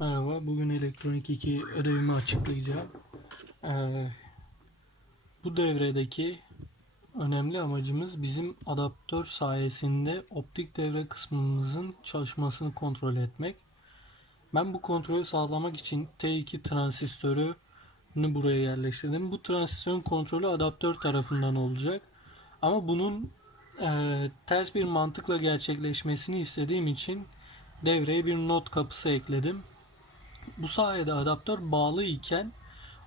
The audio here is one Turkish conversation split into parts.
Merhaba, bugün elektronik 2 ödevimi açıklayacağım. Ee, bu devredeki önemli amacımız bizim adaptör sayesinde optik devre kısmımızın çalışmasını kontrol etmek. Ben bu kontrolü sağlamak için T2 transistörünü buraya yerleştirdim. Bu transistörün kontrolü adaptör tarafından olacak. Ama bunun e, ters bir mantıkla gerçekleşmesini istediğim için devreye bir not kapısı ekledim. Bu sayede adaptör bağlı iken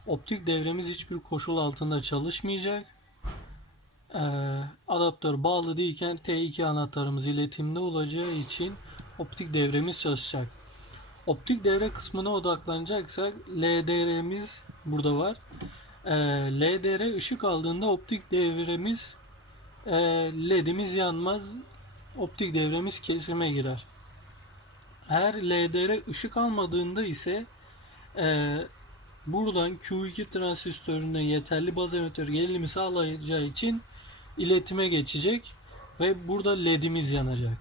optik devremiz hiçbir koşul altında çalışmayacak. Ee, adaptör bağlı değilken T2 anahtarımız iletimde olacağı için optik devremiz çalışacak. Optik devre kısmına odaklanacaksak LDR'miz burada var. Ee, LDR ışık aldığında optik devremiz e, LED'imiz yanmaz. Optik devremiz kesime girer. Eğer LDR ışık almadığında ise e, buradan Q2 transistörüne yeterli baz emitör gerilimi sağlayacağı için iletime geçecek ve burada ledimiz yanacak.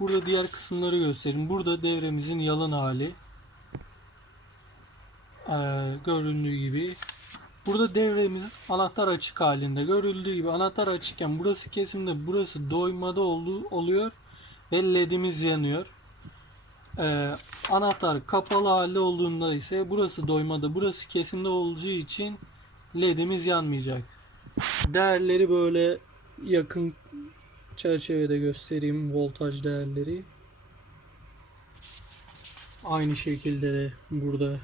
Burada diğer kısımları göstereyim. Burada devremizin yalın hali. E, göründüğü gibi. Burada devremiz anahtar açık halinde. Görüldüğü gibi anahtar açıkken burası kesimde, burası doymada olduğu oluyor ve ledimiz yanıyor. Ee, anahtar kapalı halde olduğunda ise burası doymada, burası kesimde olacağı için ledimiz yanmayacak. Değerleri böyle yakın çerçevede göstereyim voltaj değerleri. Aynı şekilde de burada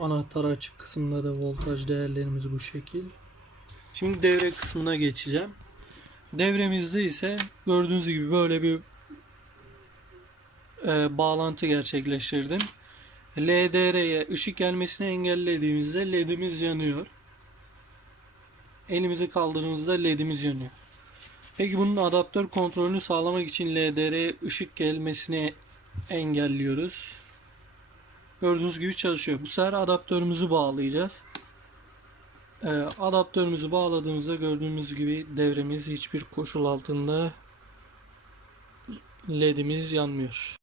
anahtar açık kısmında da voltaj değerlerimiz bu şekil. Şimdi devre kısmına geçeceğim. Devremizde ise gördüğünüz gibi böyle bir e, bağlantı gerçekleştirdim. LDR'ye ışık gelmesini engellediğimizde ledimiz yanıyor. Elimizi kaldırdığımızda ledimiz yanıyor. Peki bunun adaptör kontrolünü sağlamak için LDR'ye ışık gelmesini engelliyoruz. Gördüğünüz gibi çalışıyor. Bu sefer adaptörümüzü bağlayacağız. E, adaptörümüzü bağladığımızda gördüğümüz gibi devremiz hiçbir koşul altında ledimiz yanmıyor.